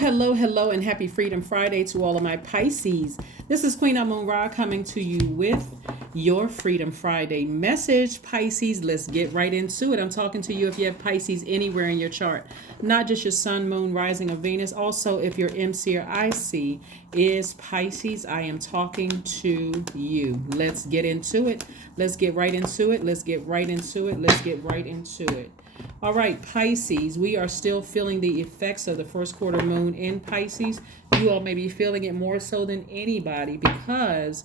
Hello, and happy Freedom Friday to all of my Pisces. This is Queen Amun Ra coming to you with your Freedom Friday message. Pisces, let's get right into it. I'm talking to you if you have Pisces anywhere in your chart, not just your sun, moon, rising, or Venus. Also, if your MC or IC is Pisces, I am talking to you. Let's get into it. Let's get right into it. Let's get right into it. Let's get right into it. All right, Pisces, we are still feeling the effects of the first quarter moon in Pisces. You all may be feeling it more so than anybody because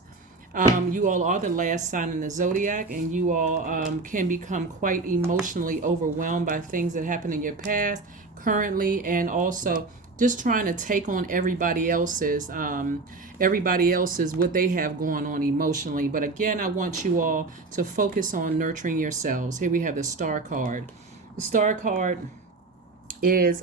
you all are the last sign in the Zodiac, and you all can become quite emotionally overwhelmed by things that happen in your past, currently, and also just trying to take on everybody else's what they have going on emotionally. But again, I want you all to focus on nurturing yourselves. Here we have the Star card. The Star card is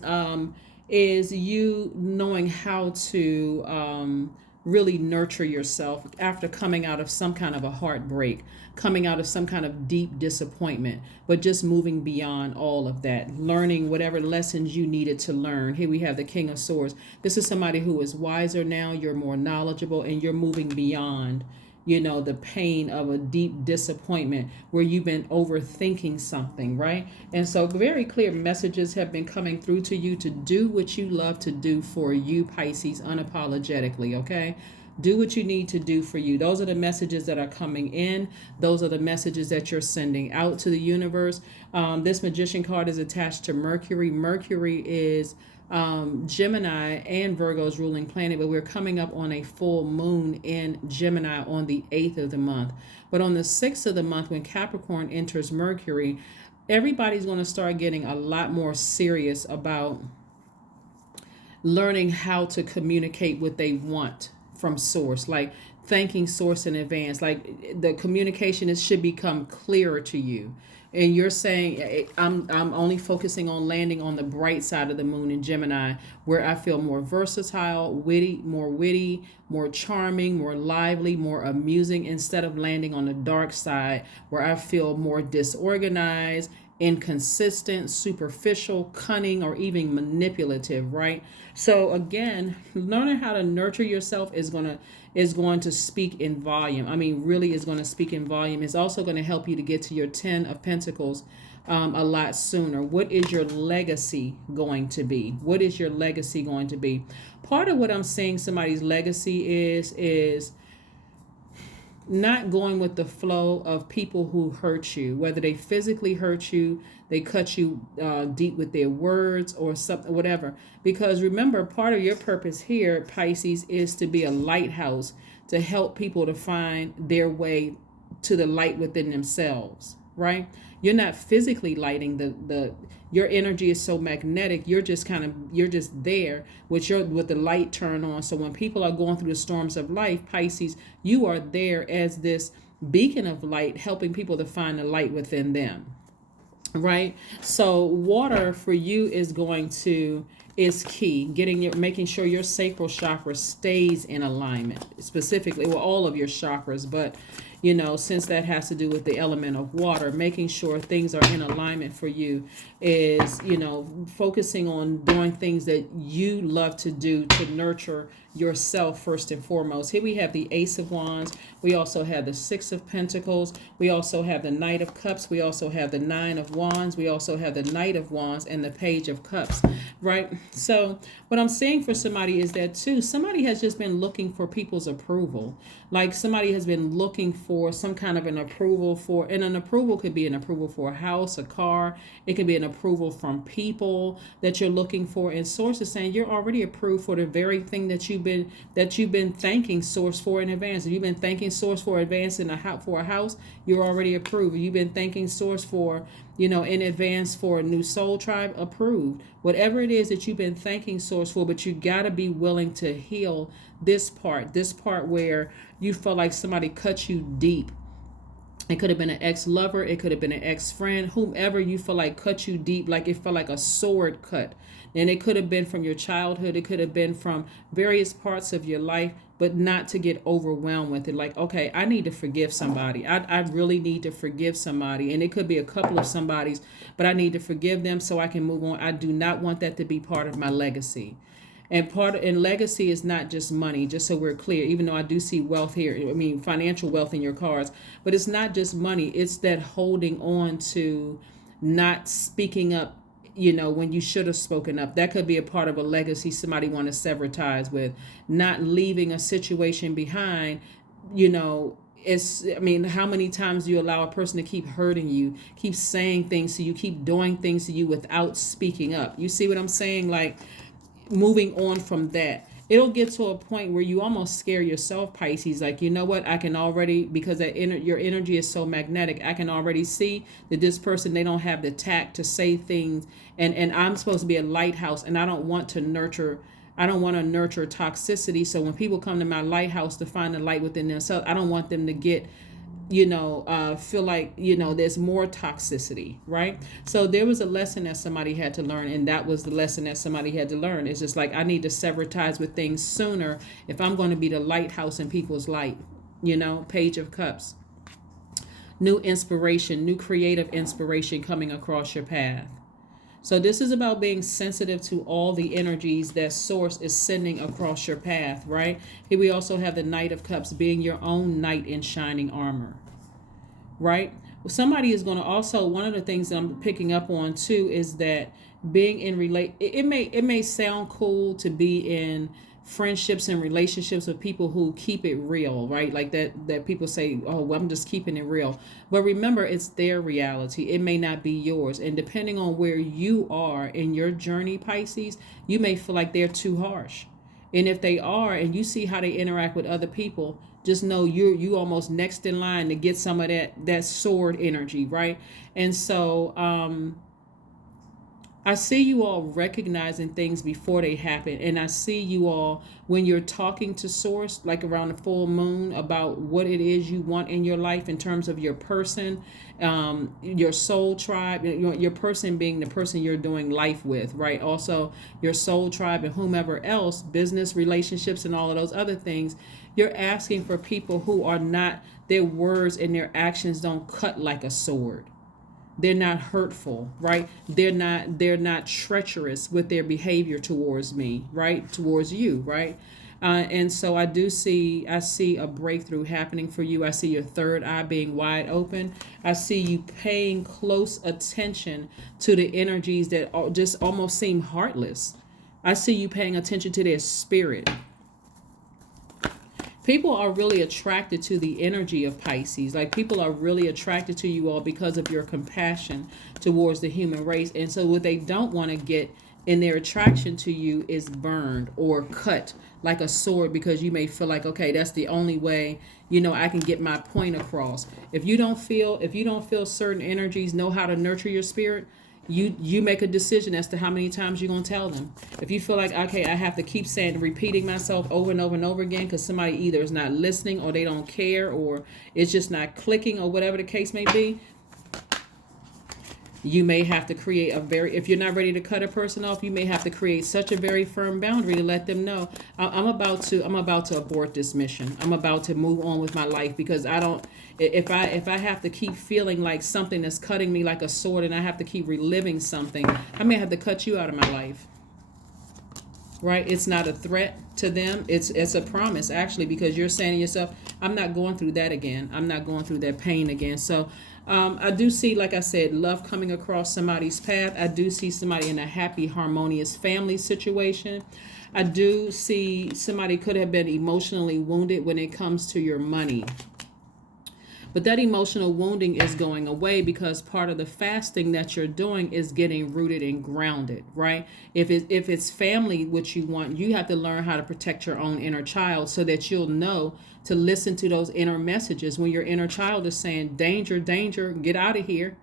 you knowing how to really nurture yourself after coming out of some kind of a heartbreak, coming out of some kind of deep disappointment, but just moving beyond all of that, learning whatever lessons you needed to learn. Here we have the King of Swords. This is somebody who is wiser now, you're more knowledgeable, and you're moving beyond the pain of a deep disappointment where you've been overthinking something, right? And so very clear messages have been coming through to you to do what you love to do for you, Pisces, unapologetically, okay? Do what you need to do for you. Those are the messages that are coming in. Those are the messages that you're sending out to the universe. This Magician card is attached to Mercury. Mercury is Gemini and Virgo's ruling planet, but we're coming up on a full moon in Gemini on the 8th of the month. But on the 6th of the month, when Capricorn enters Mercury, everybody's going to start getting a lot more serious about learning how to communicate what they want from source, like thanking source in advance. Like the communication should become clearer to you. And you're saying, I'm only focusing on landing on the bright side of the moon in Gemini, where I feel more versatile, witty, more charming, more lively, more amusing, instead of landing on the dark side, where I feel more disorganized, inconsistent, superficial, cunning, or even manipulative, right? So again, learning how to nurture yourself is going to speak in volume. I mean, really is going to speak in volume. It's also going to help you to get to your 10 of Pentacles a lot sooner. What is your legacy going to be? What is your legacy going to be? Part of what I'm saying somebody's legacy is not going with the flow of people who hurt you, whether they physically hurt you, they cut you deep with their words or something, whatever. Because remember, part of your purpose here, Pisces, is to be a lighthouse, to help people to find their way to the light within themselves, right? You're not physically lighting your energy is so magnetic. You're just there with the light turned on. So when people are going through the storms of life, Pisces, you are there as this beacon of light, helping people to find the light within them, right? So water for you is key. Making sure your sacral chakra stays in alignment, specifically with all of your chakras, but since that has to do with the element of water, making sure things are in alignment for you is, focusing on doing things that you love to do to nurture yourself first and foremost. Here we have the Ace of Wands. We also have the Six of Pentacles. We also have the Knight of Cups. We also have the Nine of Wands. We also have the Knight of Wands and the Page of Cups, right? So what I'm saying for somebody is that too, somebody has just been looking for people's approval. Like somebody has been looking for some kind of an approval and an approval could be an approval for a house, a car. It could be an approval from people that you're looking for. And Source is saying you're already approved for the very thing that you've been thanking Source for in advance. If you've been thanking Source for advancing for a house, you're already approved. If you've been thanking Source for in advance for a new soul tribe, approved. Whatever it is that you've been thanking Source for, but you got to be willing to heal this part where you felt like somebody cut you deep. It could have been an ex-lover. It could have been an ex-friend, whomever you feel like cut you deep, like it felt like a sword cut. And it could have been from your childhood. It could have been from various parts of your life, but not to get overwhelmed with it. Like, okay, I need to forgive somebody. I really need to forgive somebody. And it could be a couple of somebody's, but I need to forgive them so I can move on. I do not want that to be part of my legacy. And legacy is not just money, just so we're clear, even though I do see wealth here, I mean financial wealth in your cards, but it's not just money, it's that holding on to not speaking up, when you should have spoken up. That could be a part of a legacy somebody want to sever ties with. Not leaving a situation behind, how many times do you allow a person to keep hurting you, keep saying things to you, keep doing things to you without speaking up? You see what I'm saying? Like, moving on from that, it'll get to a point where you almost scare yourself, Pisces. Like, you know what? I can already, because your energy is so magnetic, I can already see that this person, they don't have the tact to say things. And I'm supposed to be a lighthouse, and I don't want to nurture toxicity. So when people come to my lighthouse to find the light within themselves, I don't want them to get, feel like, there's more toxicity, right? So there was a lesson that somebody had to learn, and that was the lesson that somebody had to learn. It's just like, I need to sever ties with things sooner if I'm going to be the lighthouse in people's light. Page of Cups. New inspiration, new creative inspiration coming across your path. So this is about being sensitive to all the energies that Source is sending across your path, right? Here we also have the Knight of Cups, being your own knight in shining armor, right? Well, somebody is going to also, one of the things that I'm picking up on too is that being in it may sound cool to be in friendships and relationships with people who keep it real, right? Like that people say, oh, well, I'm just keeping it real. But remember, it's their reality. It may not be yours. And depending on where you are in your journey, Pisces, you may feel like they're too harsh. And if they are, and you see how they interact with other people, just know you almost next in line to get some of that sword energy, right? And so I see you all recognizing things before they happen. And I see you all, when you're talking to Source, like around the full moon, about what it is you want in your life in terms of your person, your soul tribe, your person being the person you're doing life with, right? Also, your soul tribe and whomever else, business, relationships, and all of those other things. You're asking for people who are not, their words and their actions don't cut like a sword. They're not hurtful, right? They're not treacherous with their behavior towards me, right? Towards you, right? And so I see a breakthrough happening for you. I see your third eye being wide open. I see you paying close attention to the energies that just almost seem heartless. I see you paying attention to their spirit. People are really attracted to the energy of Pisces. Like, people are really attracted to you all because of your compassion towards the human race. And so what they don't want to get in their attraction to you is burned or cut like a sword, because you may feel like, okay, that's the only way, I can get my point across. If you don't feel certain energies know how to nurture your spirit, you make a decision as to how many times you're going to tell them. If you feel like, okay, I have to keep repeating myself over and over and over again because somebody either is not listening or they don't care or it's just not clicking or whatever the case may be, you may have to create if you're not ready to cut a person off, you may have to create such a very firm boundary to let them know, I'm about to abort this mission. I'm about to move on with my life, because if I have to keep feeling like something that's cutting me like a sword and I have to keep reliving something, I may have to cut you out of my life. Right? It's not a threat to them. It's a promise, actually, because you're saying to yourself, I'm not going through that again. I'm not going through that pain again. So I do see, like I said, love coming across somebody's path. I do see somebody in a happy, harmonious family situation. I do see somebody could have been emotionally wounded when it comes to your money. But that emotional wounding is going away, because part of the fasting that you're doing is getting rooted and grounded, right? If it's family, which you want, you have to learn how to protect your own inner child so that you'll know to listen to those inner messages when your inner child is saying, danger, danger, get out of here.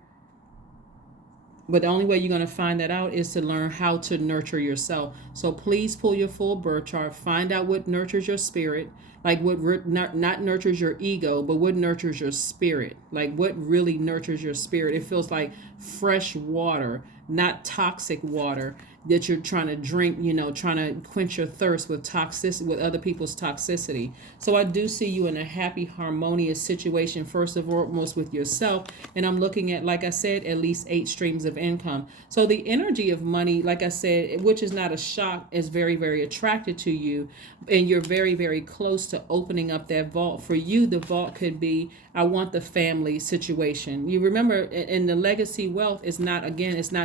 But the only way you're going to find that out is to learn how to nurture yourself. So please pull your full birth chart. Find out what nurtures your spirit. Like what not nurtures your ego, but what nurtures your spirit. Like what really nurtures your spirit. It feels like fresh water, not toxic water. that you're trying to drink, trying to quench your thirst with toxicity, with other people's toxicity. So I do see you in a happy, harmonious situation, first of all, most with yourself. And I'm looking at, like I said, at least 8 streams of income. So the energy of money, like I said, which is not a shock, is very, very attracted to you. And you're very, very close to opening up that vault. For you, the vault could be, I want the family situation. You remember, in the legacy wealth, it's not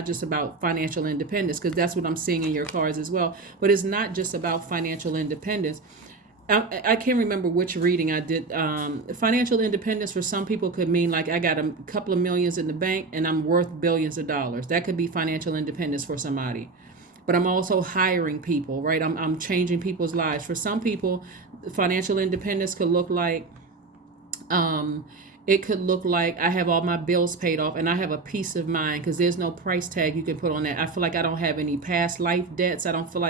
just about financial independence, because that's what I'm seeing in your cards as well. But it's not just about financial independence. I can't remember which reading I did. Financial independence for some people could mean like I got a couple of millions in the bank and I'm worth billions of dollars. That could be financial independence for somebody. But I'm also hiring people, right? I'm changing people's lives. For some people, financial independence could look like, it could look like I have all my bills paid off and I have a peace of mind, because there's no price tag you can put on that. I feel like I don't have any past life debts. I feel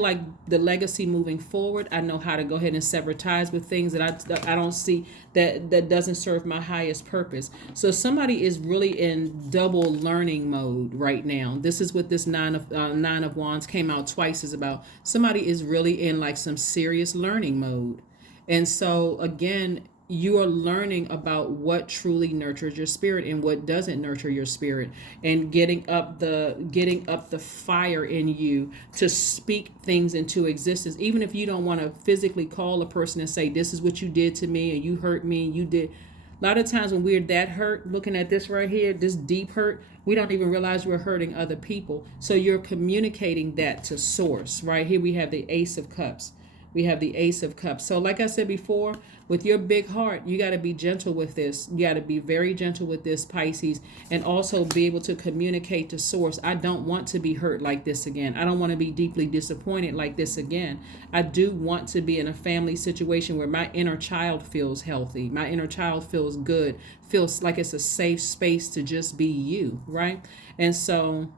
like the legacy moving forward, I know how to go ahead and sever ties with things that I don't see that doesn't serve my highest purpose. So somebody is really in double learning mode right now. This is what this nine of wands came out twice is about. Somebody is really in like some serious learning mode. And so again, you are learning about what truly nurtures your spirit and what doesn't nurture your spirit, and getting up the fire in you to speak things into existence, even if you don't want to physically call a person and say, this is what you did to me and you hurt me, you did. A lot of times when we're that hurt, looking at this right here, this deep hurt, we don't even realize we're hurting other people. So you're communicating that to source. Right here we have the Ace of Cups. We have the Ace of Cups. So like I said before, with your big heart, you got to be gentle with this. You got to be very gentle with this, Pisces, and also be able to communicate to source. I don't want to be hurt like this again. I don't want to be deeply disappointed like this again. I do want to be in a family situation where my inner child feels healthy. My inner child feels good, feels like it's a safe space to just be you, right? And so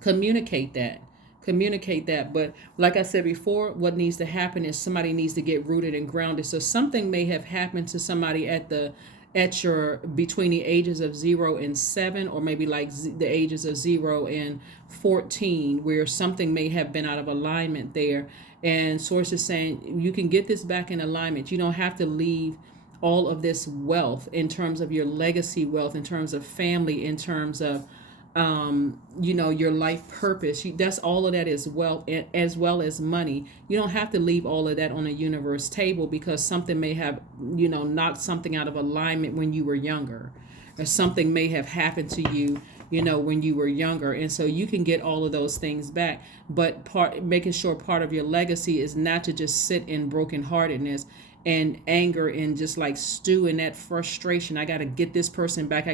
communicate that. But like I said before, what needs to happen is somebody needs to get rooted and grounded. So something may have happened to somebody between the ages of 0 and 7, or maybe like the ages of 0 and 14, where something may have been out of alignment there. And source is saying you can get this back in alignment. You don't have to leave all of this wealth in terms of your legacy wealth, in terms of family, in terms of your life purpose. That's all of that as well as money. You don't have to leave all of that on a universe table, because something may have, knocked something out of alignment when you were younger, or something may have happened to you, when you were younger. And so you can get all of those things back. But making sure part of your legacy is not to just sit in brokenheartedness and anger and just like stew in that frustration. I got to get this person back.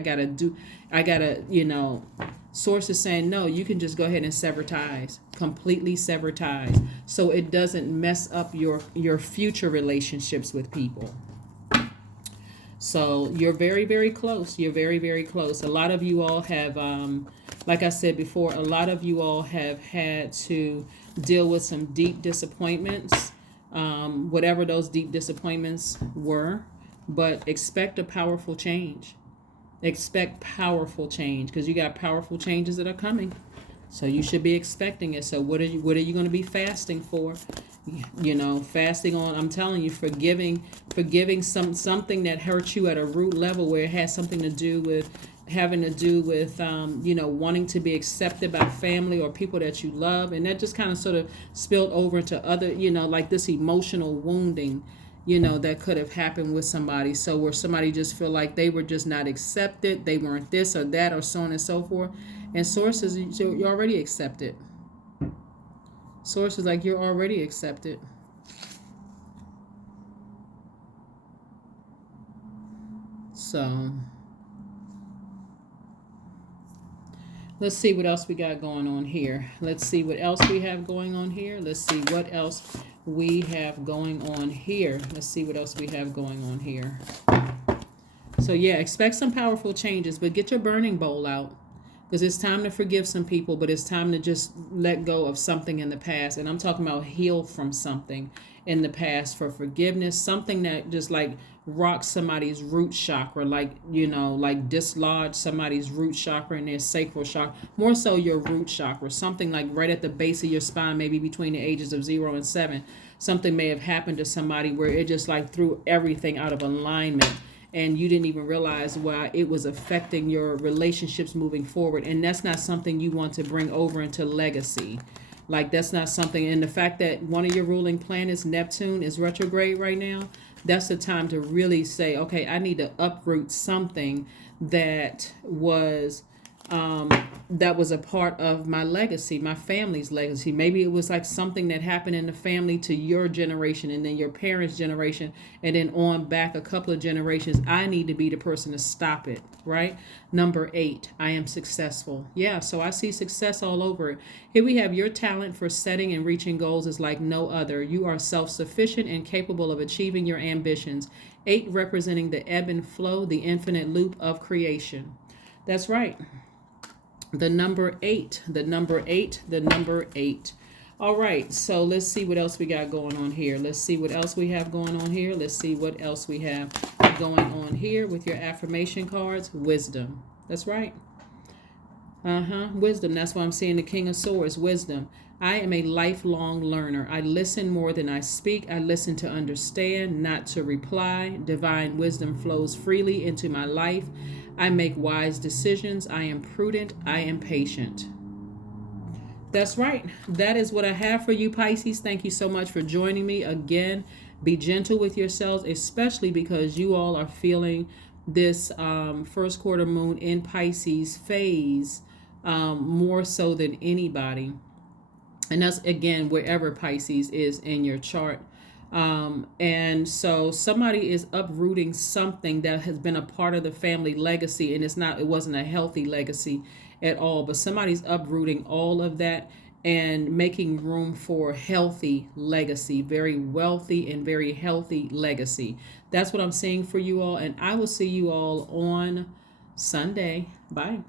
Source is saying, no, you can just go ahead and sever ties, completely sever ties, so it doesn't mess up your future relationships with people. So you're very, very close. You're very, very close. A lot of you all have, like I said before, a lot of you all have had to deal with some deep disappointments. Whatever those deep disappointments were, but expect a powerful change. Expect powerful change, because you got powerful changes that are coming. So you should be expecting it. So what are you going to be fasting for? Fasting on, I'm telling you, forgiving something that hurt you at a root level, where it has something to do with wanting to be accepted by family or people that you love. And that just kind of sort of spilled over into other, like this emotional wounding, that could have happened with somebody. So where somebody just feel like they were just not accepted, they weren't this or that, or so on and so forth. And sources, you're already accepted. Sources like you're already accepted. So let's see what else we got going on here. Let's see what else we have going on here. Let's see what else we have going on here. So yeah, expect some powerful changes, but get your burning bowl out. because it's time to forgive some people, but it's time to just let go of something in the past. And I'm talking about heal from something in the past for forgiveness, something that just like rocks somebody's root chakra, like, like dislodge somebody's root chakra and their sacral chakra, more so your root chakra, something like right at the base of your spine, maybe between the ages of 0 and 7. Something may have happened to somebody where it just like threw everything out of alignment, and you didn't even realize why it was affecting your relationships moving forward. And that's not something you want to bring over into legacy. Like, that's not something. And the fact that one of your ruling planets, Neptune, is retrograde right now, that's the time to really say, okay, I need to uproot something that was a part of my legacy, my family's legacy. Maybe it was like something that happened in the family to your generation and then your parents' generation and then on back a couple of generations. I need to be the person to stop it, right? Number 8, I am successful. Yeah, so I see success all over it. Here we have your talent for setting and reaching goals is like no other. You are self-sufficient and capable of achieving your ambitions. 8 representing the ebb and flow, the infinite loop of creation. That's right. The number 8, the number 8, the number 8. All right, so let's see what else we got going on here. Let's see what else we have going on here. Let's see what else we have going on here with your affirmation cards. Wisdom. That's right. Wisdom. That's why I'm seeing the King of Swords. Wisdom. I am a lifelong learner. I listen more than I speak. I listen to understand, not to reply. Divine wisdom flows freely into my life. I make wise decisions. I am prudent. I am patient. That's right. That is what I have for you, Pisces. Thank you so much for joining me again. Be gentle with yourselves, especially because you all are feeling this first quarter moon in Pisces phase more so than anybody. And that's, again, wherever Pisces is in your chart. And so somebody is uprooting something that has been a part of the family legacy, and it wasn't a healthy legacy at all, but somebody's uprooting all of that and making room for healthy legacy, very wealthy and very healthy legacy. That's what I'm seeing for you all, and I will see you all on Sunday. Bye.